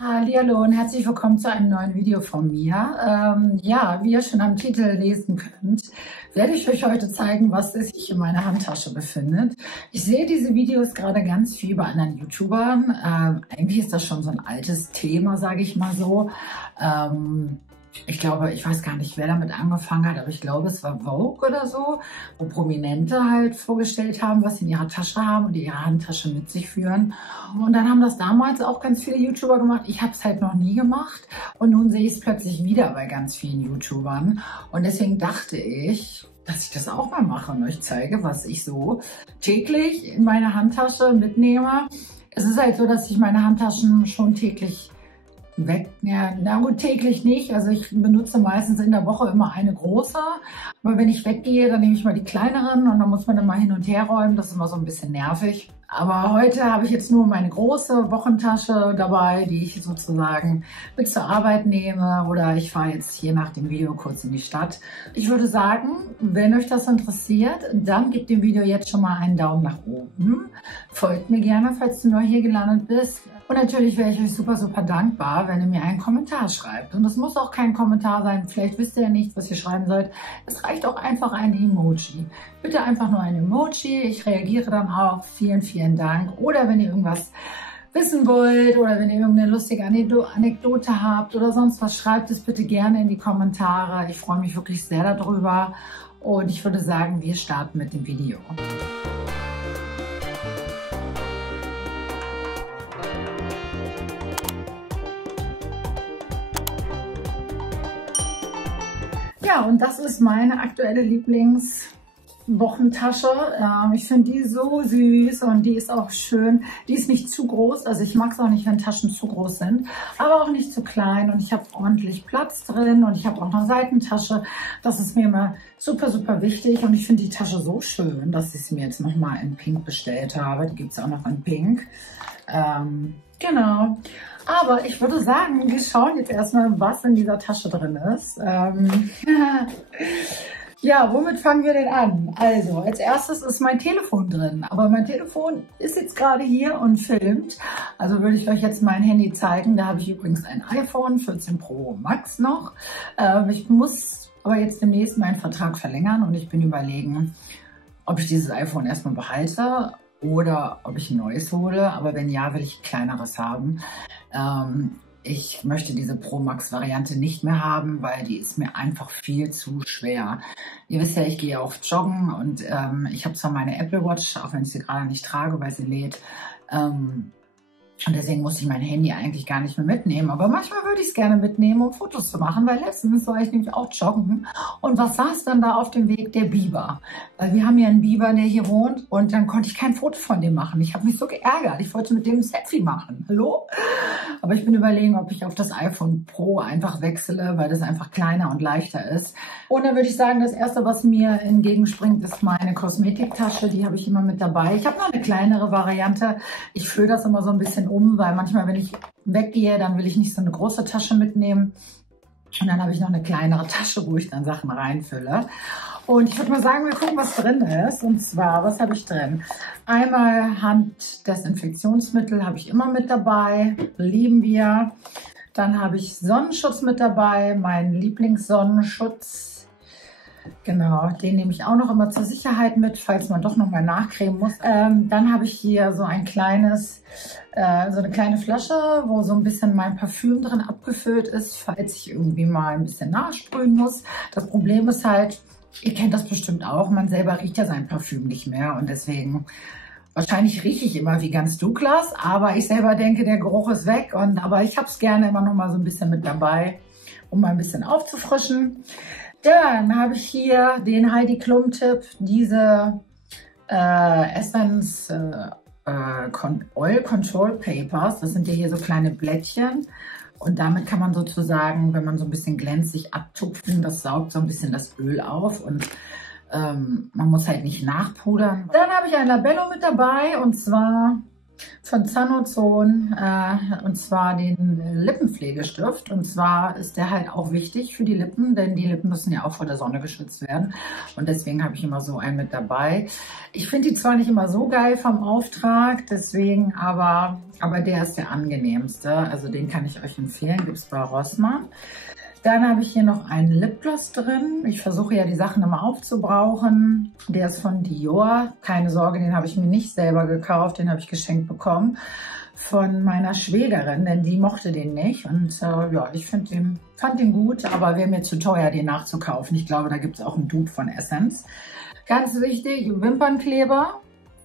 Hallihallo und herzlich willkommen zu einem neuen Video von mir. Ja, wie ihr schon am Titel lesen könnt, werde ich euch heute zeigen, was sich in meiner Handtasche befindet. Ich sehe diese Videos gerade ganz viel bei anderen YouTubern. Eigentlich ist das schon so ein altes Thema, sage ich mal so. Ich glaube, ich weiß gar nicht, wer damit angefangen hat, aber ich glaube, es war Vogue oder so, wo Prominente halt vorgestellt haben, was sie in ihrer Tasche haben und die ihre Handtasche mit sich führen. Und dann haben das damals auch ganz viele YouTuber gemacht. Ich habe es halt noch nie gemacht und nun sehe ich es plötzlich wieder bei ganz vielen YouTubern. Und deswegen dachte ich, dass ich das auch mal mache und euch zeige, was ich so täglich in meine Handtasche mitnehme. Es ist halt so, dass ich meine Handtaschen schon täglich na gut, täglich nicht. Also ich benutze meistens in der Woche immer eine große. Aber wenn ich weggehe, dann nehme ich mal die kleineren und dann muss man immer hin und her räumen. Das ist immer so ein bisschen nervig. Aber heute habe ich jetzt nur meine große Wochentasche dabei, die ich sozusagen mit zur Arbeit nehme oder ich fahre jetzt hier nach dem Video kurz in die Stadt. Ich würde sagen, wenn euch das interessiert, dann gebt dem Video jetzt schon mal einen Daumen nach oben. Folgt mir gerne, falls du neu hier gelandet bist. Und natürlich wäre ich euch super, super dankbar, wenn ihr mir einen Kommentar schreibt. Und das muss auch kein Kommentar sein. Vielleicht wisst ihr ja nicht, was ihr schreiben sollt. Es reicht auch einfach ein Emoji. Bitte einfach nur ein Emoji. Ich reagiere dann auch. Vielen, vielen Dank. Oder wenn ihr irgendwas wissen wollt oder wenn ihr irgendeine lustige Anekdote habt oder sonst was, schreibt es bitte gerne in die Kommentare. Ich freue mich wirklich sehr darüber. Und ich würde sagen, wir starten mit dem Video. Ja, und das ist meine aktuelle Lieblingswochentasche. Ich finde die so süß und die ist auch schön. Die ist nicht zu groß, also ich mag es auch nicht, wenn Taschen zu groß sind, aber auch nicht zu klein. Und ich habe ordentlich Platz drin und ich habe auch eine Seitentasche. Das ist mir immer super, super wichtig. Und ich finde die Tasche so schön, dass ich sie mir jetzt nochmal in Pink bestellt habe. Die gibt es auch noch in Pink. Genau. Aber ich würde sagen, wir schauen jetzt erstmal, was in dieser Tasche drin ist. Ja, womit fangen wir denn an? Also, als erstes ist mein Telefon drin. Aber mein Telefon ist jetzt gerade hier und filmt. Also würde ich euch jetzt mein Handy zeigen. Da habe ich übrigens ein iPhone 14 Pro Max noch. Ich muss aber jetzt demnächst meinen Vertrag verlängern und ich bin überlegen, ob ich dieses iPhone erstmal behalte oder ob ich ein neues hole. Aber wenn ja, will ich ein kleineres haben. Ich möchte diese Pro Max Variante nicht mehr haben, weil die ist mir einfach viel zu schwer. Ihr wisst ja, ich gehe oft joggen und ich habe zwar meine Apple Watch, auch wenn ich sie gerade nicht trage, weil sie lädt. Und deswegen muss ich mein Handy eigentlich gar nicht mehr mitnehmen. Aber manchmal würde ich es gerne mitnehmen, um Fotos zu machen, weil letztens war ich nämlich auch joggen. Und was saß dann da auf dem Weg? Der Biber. Weil wir haben ja einen Biber, der hier wohnt und dann konnte ich kein Foto von dem machen. Ich habe mich so geärgert. Ich wollte mit dem ein Selfie machen. Hallo? Aber ich bin überlegen, ob ich auf das iPhone Pro einfach wechsle, weil das einfach kleiner und leichter ist. Und dann würde ich sagen, das Erste, was mir entgegenspringt, ist meine Kosmetiktasche. Die habe ich immer mit dabei. Ich habe noch eine kleinere Variante. Ich fülle das immer so ein bisschen um, weil manchmal, wenn ich weggehe, dann will ich nicht so eine große Tasche mitnehmen. Und dann habe ich noch eine kleinere Tasche, wo ich dann Sachen reinfülle. Und ich würde mal sagen, wir gucken, was drin ist. Und zwar, was habe ich drin? Einmal Handdesinfektionsmittel habe ich immer mit dabei. Lieben wir. Dann habe ich Sonnenschutz mit dabei. Mein Lieblingssonnenschutz. Genau, den nehme ich auch noch immer zur Sicherheit mit, falls man doch noch mal nachcremen muss. Dann habe ich hier so ein kleines, so eine kleine Flasche, wo so ein bisschen mein Parfüm drin abgefüllt ist, falls ich irgendwie mal ein bisschen nachsprühen muss. Das Problem ist halt, ihr kennt das bestimmt auch, man selber riecht ja sein Parfüm nicht mehr und deswegen, wahrscheinlich rieche ich immer wie ganz Douglas, aber ich selber denke, der Geruch ist weg. Aber ich habe es gerne immer noch mal so ein bisschen mit dabei, um mal ein bisschen aufzufrischen. Dann habe ich hier den Heidi Klum Tipp, diese Essence Oil Control Papers. Das sind ja hier so kleine Blättchen. Und damit kann man sozusagen, wenn man so ein bisschen glänzig abtupfen, das saugt so ein bisschen das Öl auf und man muss halt nicht nachpudern. Dann habe ich ein Labello mit dabei und zwar von Zanozon, und zwar den Lippenpflegestift. Und zwar ist der halt auch wichtig für die Lippen, denn die Lippen müssen ja auch vor der Sonne geschützt werden. Und deswegen habe ich immer so einen mit dabei. Ich finde die zwar nicht immer so geil vom Auftrag, deswegen aber der ist der angenehmste. Also den kann ich euch empfehlen, gibt es bei Rossmann. Dann habe ich hier noch einen Lipgloss drin. Ich versuche ja die Sachen immer aufzubrauchen. Der ist von Dior. Keine Sorge, den habe ich mir nicht selber gekauft. Den habe ich geschenkt bekommen von meiner Schwägerin, denn die mochte den nicht. Und ja, ich fand den gut, aber wäre mir zu teuer, den nachzukaufen. Ich glaube, da gibt es auch einen Dupe von Essence. Ganz wichtig, Wimpernkleber.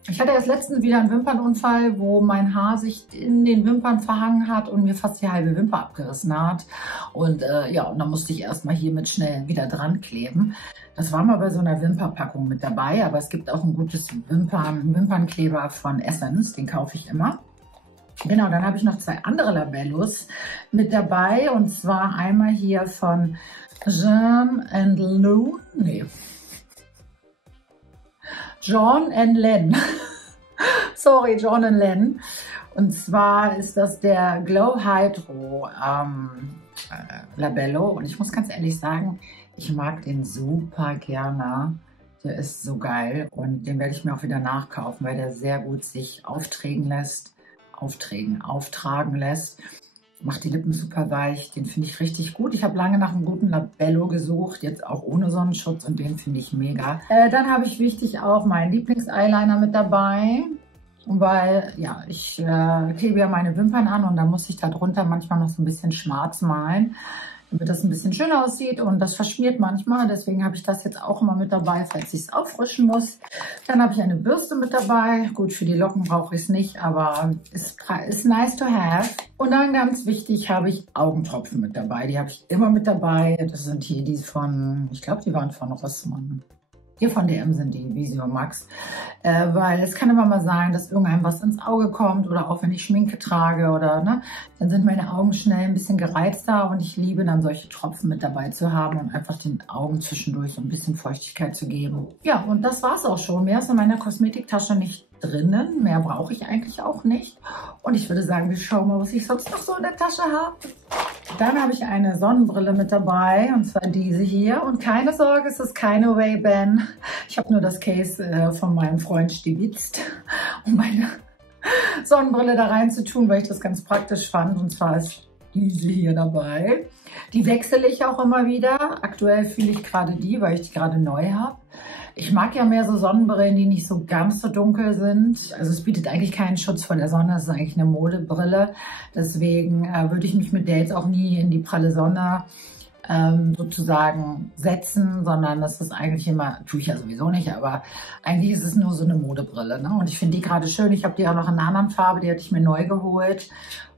Ich hatte erst letztens wieder einen Wimpernunfall, wo mein Haar sich in den Wimpern verhangen hat und mir fast die halbe Wimper abgerissen hat. Und ja, und dann musste ich erstmal hiermit schnell wieder dran kleben. Das war mal bei so einer Wimperpackung mit dabei, aber es gibt auch ein gutes Wimpernkleber von Essence, den kaufe ich immer. Genau, dann habe ich noch 2 andere Labellos mit dabei, und zwar einmal hier von John Len. Sorry, John Len. Und zwar ist das der Glow Hydro Labello. Und ich muss ganz ehrlich sagen, ich mag den super gerne. Der ist so geil und den werde ich mir auch wieder nachkaufen, weil der sehr gut sich auftragen lässt. Macht die Lippen super weich, den finde ich richtig gut. Ich habe lange nach einem guten Labello gesucht, jetzt auch ohne Sonnenschutz, und den finde ich mega. Dann habe ich wichtig auch meinen Lieblings-Eyeliner mit dabei, weil ja, ich klebe ja meine Wimpern an und da muss ich da drunter manchmal noch so ein bisschen schwarz malen, damit das ein bisschen schöner aussieht, und das verschmiert manchmal. Deswegen habe ich das jetzt auch immer mit dabei, falls ich es auffrischen muss. Dann habe ich eine Bürste mit dabei. Gut, für die Locken brauche ich es nicht, aber ist nice to have. Und dann ganz wichtig habe ich Augentropfen mit dabei. Die habe ich immer mit dabei. Das sind hier die von, ich glaube, die waren von Rossmann. Hier von DM sind die Visio Max, weil es kann immer mal sein, dass irgendeinem was ins Auge kommt, oder auch wenn ich Schminke trage oder ne, dann sind meine Augen schnell ein bisschen gereizter, und ich liebe dann solche Tropfen mit dabei zu haben und einfach den Augen zwischendurch so ein bisschen Feuchtigkeit zu geben. Ja, und das war's auch schon. Mehr ist in meiner Kosmetiktasche nicht drinnen. Mehr brauche ich eigentlich auch nicht. Und ich würde sagen, wir schauen mal, was ich sonst noch so in der Tasche habe. Dann habe ich eine Sonnenbrille mit dabei, und zwar diese hier. Und keine Sorge, es ist keine Ray-Ban. Ich habe nur das Case von meinem Freund stibitzt, um meine Sonnenbrille da rein zu tun, weil ich das ganz praktisch fand. Und zwar ist diese hier dabei. Die wechsle ich auch immer wieder. Aktuell fühle ich gerade die, weil ich die gerade neu habe. Ich mag ja mehr so Sonnenbrillen, die nicht so ganz so dunkel sind. Also es bietet eigentlich keinen Schutz vor der Sonne. Es ist eigentlich eine Modebrille. Deswegen würde ich mich mit der jetzt auch nie in die pralle Sonne sozusagen setzen, sondern das ist eigentlich immer, tue ich ja sowieso nicht, aber eigentlich ist es nur so eine Modebrille. Ne? Und ich finde die gerade schön. Ich habe die auch noch in einer anderen Farbe, die hatte ich mir neu geholt.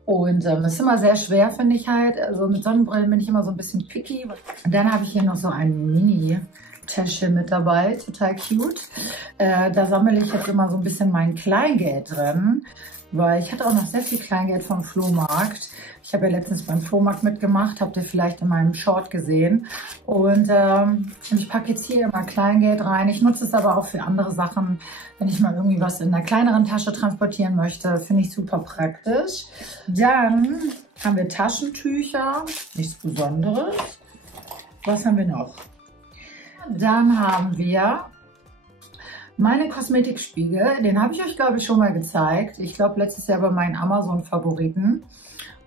Und das ist immer sehr schwer, finde ich halt. Also mit Sonnenbrillen bin ich immer so ein bisschen picky. Und dann habe ich hier noch so ein Mini-Täschchen mit dabei, total cute. Da sammle ich jetzt immer so ein bisschen mein Kleingeld drin, weil ich hatte auch noch sehr viel Kleingeld vom Flohmarkt. Ich habe ja letztens beim Flohmarkt mitgemacht, habt ihr vielleicht in meinem Short gesehen. Und ich packe jetzt hier immer Kleingeld rein. Ich nutze es aber auch für andere Sachen, wenn ich mal irgendwie was in einer kleineren Tasche transportieren möchte. Finde ich super praktisch. Dann haben wir Taschentücher, nichts Besonderes. Was haben wir noch? Dann haben wir meinen Kosmetikspiegel. Den habe ich euch, glaube ich, schon mal gezeigt. Ich glaube, letztes Jahr bei meinen Amazon-Favoriten.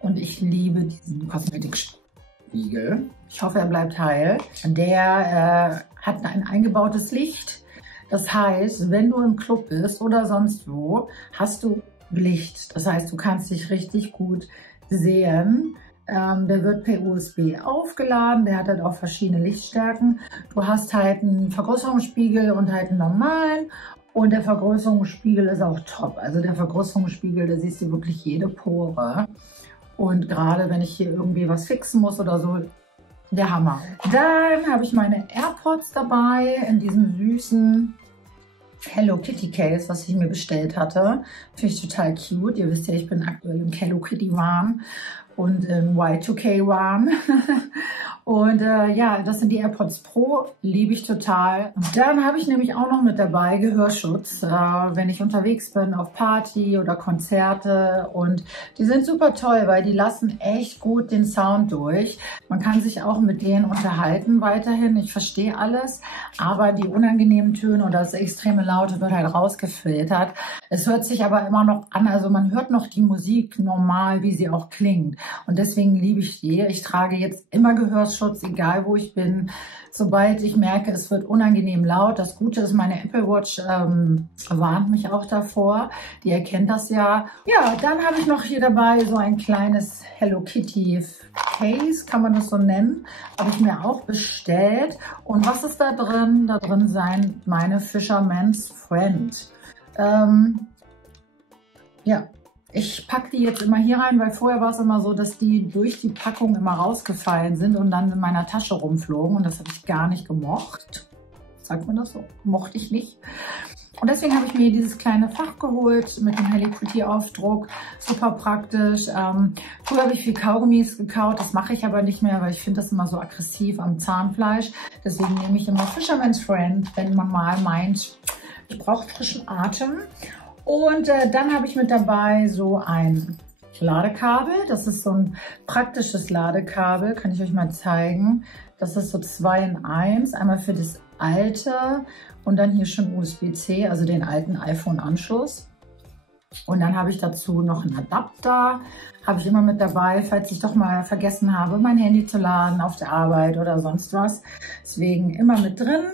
Und ich liebe diesen Kosmetikspiegel. Ich hoffe, er bleibt heil. Der hat ein eingebautes Licht. Das heißt, wenn du im Club bist oder sonst wo, hast du Licht. Das heißt, du kannst dich richtig gut sehen. Der wird per USB aufgeladen. Der hat halt auch verschiedene Lichtstärken. Du hast halt einen Vergrößerungsspiegel und halt einen normalen. Und der Vergrößerungsspiegel ist auch top. Also der Vergrößerungsspiegel, da siehst du wirklich jede Pore. Und gerade wenn ich hier irgendwie was fixen muss oder so, der Hammer. Dann habe ich meine AirPods dabei in diesem süßen Hello Kitty Case, was ich mir bestellt hatte. Finde ich total cute. Ihr wisst ja, ich bin aktuell im Hello Kitty Wahn und im Y2K Wahn. Und ja, das sind die AirPods Pro, liebe ich total. Dann habe ich nämlich auch noch mit dabei Gehörschutz, wenn ich unterwegs bin auf Party oder Konzerte. Und die sind super toll, weil die lassen echt gut den Sound durch. Man kann sich auch mit denen unterhalten weiterhin. Ich verstehe alles, aber die unangenehmen Töne oder das extreme Laute wird halt rausgefiltert. Es hört sich aber immer noch an, also man hört noch die Musik normal, wie sie auch klingt. Und deswegen liebe ich die. Ich trage jetzt immer Gehörschutz, egal wo ich bin. Sobald ich merke, es wird unangenehm laut. Das Gute ist, meine Apple Watch warnt mich auch davor. Die erkennt das ja. Ja, dann habe ich noch hier dabei so ein kleines Hello Kitty Case, kann man das so nennen. Habe ich mir auch bestellt. Und was ist da drin? Da drin sind meine Fisherman's Friend. Ja. Ich packe die jetzt immer hier rein, weil vorher war es immer so, dass die durch die Packung immer rausgefallen sind und dann in meiner Tasche rumflogen. Und das habe ich gar nicht gemocht. Sagt man das so? Mochte ich nicht. Und deswegen habe ich mir dieses kleine Fach geholt mit dem Hello Kitty Aufdruck. Super praktisch. Früher habe ich viel Kaugummis gekaut. Das mache ich aber nicht mehr, weil ich finde das immer so aggressiv am Zahnfleisch. Deswegen nehme ich immer Fisherman's Friend, wenn man mal meint, ich brauche frischen Atem. Und dann habe ich mit dabei so ein Ladekabel. Das ist so ein praktisches Ladekabel, kann ich euch mal zeigen. Das ist so 2 in 1, einmal für das alte und dann hier schon USB-C, also den alten iPhone-Anschluss. Und dann habe ich dazu noch einen Adapter, habe ich immer mit dabei, falls ich doch mal vergessen habe, mein Handy zu laden auf der Arbeit oder sonst was. Deswegen immer mit drin.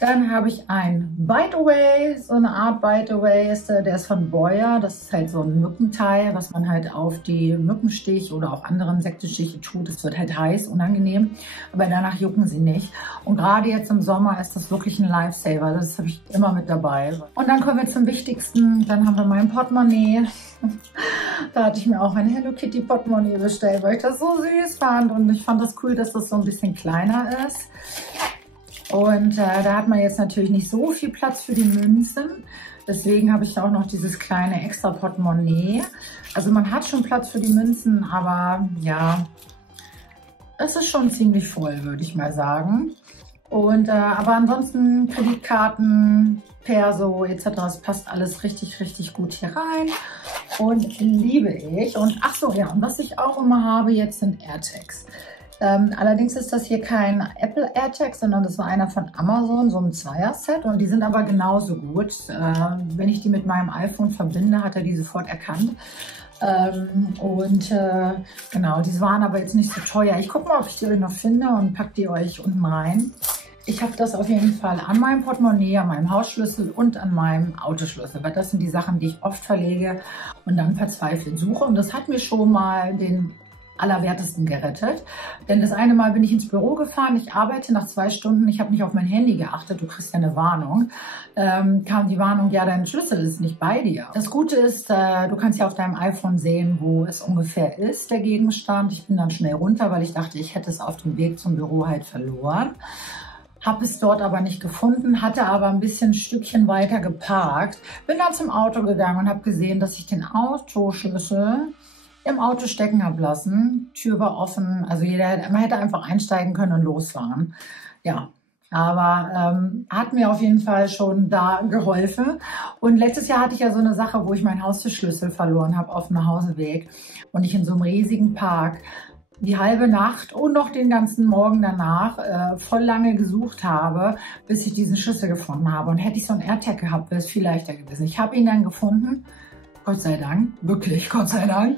Dann habe ich ein Bite Away, so eine Art Bite Away ist der ist von Boyer. Das ist halt so ein Mückenteil, was man halt auf die Mückenstich oder auch andere Insektenstiche tut. Es wird halt heiß, unangenehm, aber danach jucken sie nicht. Und gerade jetzt im Sommer ist das wirklich ein Lifesaver. Das habe ich immer mit dabei. Und dann kommen wir zum Wichtigsten. Dann haben wir mein Portemonnaie. Da hatte ich mir auch ein Hello Kitty Portemonnaie bestellt, weil ich das so süß fand. Und ich fand das cool, dass das so ein bisschen kleiner ist. Und da hat man jetzt natürlich nicht so viel Platz für die Münzen. Deswegen habe ich auch noch dieses kleine extra Portemonnaie. Also man hat schon Platz für die Münzen, aber ja, es ist schon ziemlich voll, würde ich mal sagen. Und aber ansonsten Kreditkarten, Perso etc. Es passt alles richtig, richtig gut hier rein. Und liebe ich. Und ach so, ja, und was ich auch immer habe jetzt sind AirTags. Allerdings ist das hier kein Apple AirTag, sondern das war einer von Amazon, so ein Zweier-Set. Und die sind aber genauso gut. Wenn ich die mit meinem iPhone verbinde, hat er die sofort erkannt. Genau, die waren aber jetzt nicht so teuer. Ich gucke mal, ob ich die noch finde und packe die euch unten rein. Ich habe das auf jeden Fall an meinem Portemonnaie, an meinem Hausschlüssel und an meinem Autoschlüssel, weil das sind die Sachen, die ich oft verlege und dann verzweifelt suche. Und das hat mir schon mal den Allerwertesten gerettet. Denn das eine Mal bin ich ins Büro gefahren, ich arbeite nach 2 Stunden, ich habe nicht auf mein Handy geachtet, du kriegst ja eine Warnung. Kam die Warnung, ja, dein Schlüssel ist nicht bei dir. Das Gute ist, du kannst ja auf deinem iPhone sehen, wo es ungefähr ist, der Gegenstand. Ich bin dann schnell runter, weil ich dachte, ich hätte es auf dem Weg zum Büro halt verloren. Habe es dort aber nicht gefunden, hatte aber ein bisschen ein Stückchen weiter geparkt. Bin dann zum Auto gegangen und habe gesehen, dass ich den Autoschlüssel im Auto stecken habe lassen. Tür war offen, also man hätte einfach einsteigen können und losfahren. Ja, aber hat mir auf jeden Fall schon da geholfen. Und letztes Jahr hatte ich ja so eine Sache, wo ich meinen Haustürschlüssel verloren habe auf dem Nachhauseweg und ich in so einem riesigen Park die halbe Nacht und noch den ganzen Morgen danach voll lange gesucht habe, bis ich diesen Schlüssel gefunden habe. Und hätte ich so einen AirTag gehabt, wäre es viel leichter gewesen. Ich habe ihn dann gefunden. Gott sei Dank, wirklich, Gott sei Dank.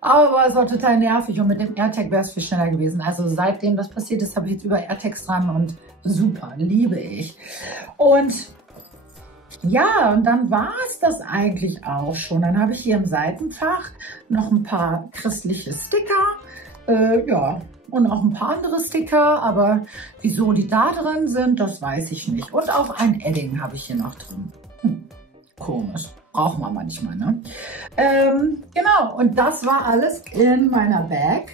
Aber es war total nervig und mit dem AirTag wäre es viel schneller gewesen. Also seitdem das passiert ist, habe ich jetzt über AirTags dran und super, liebe ich. Und ja, und dann war es das eigentlich auch schon. Dann habe ich hier im Seitenfach noch ein paar christliche Sticker, ja, und auch ein paar andere Sticker, aber wieso die da drin sind, das weiß ich nicht. Und auch ein Edding habe ich hier noch drin. Komisch. Braucht man manchmal, ne? Genau, und das war alles in meiner Bag.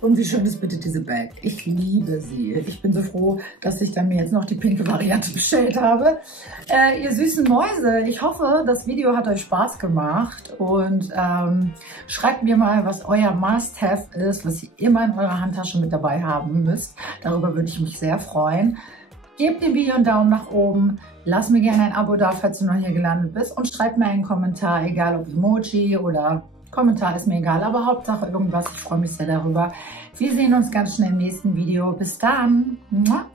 Und wie schön ist bitte diese Bag? Ich liebe sie. Ich bin so froh, dass ich dann mir jetzt noch die pinke Variante bestellt habe. Ihr süßen Mäuse, ich hoffe, das Video hat euch Spaß gemacht. Und schreibt mir mal, was euer Must-Have ist, was ihr immer in eurer Handtasche mit dabei haben müsst. Darüber würde ich mich sehr freuen. Gebt dem Video einen Daumen nach oben. Lass mir gerne ein Abo da, falls du noch hier gelandet bist. Und schreibt mir einen Kommentar, egal ob Emoji oder Kommentar, ist mir egal, aber Hauptsache irgendwas. Ich freue mich sehr darüber. Wir sehen uns ganz schnell im nächsten Video. Bis dann. Mua.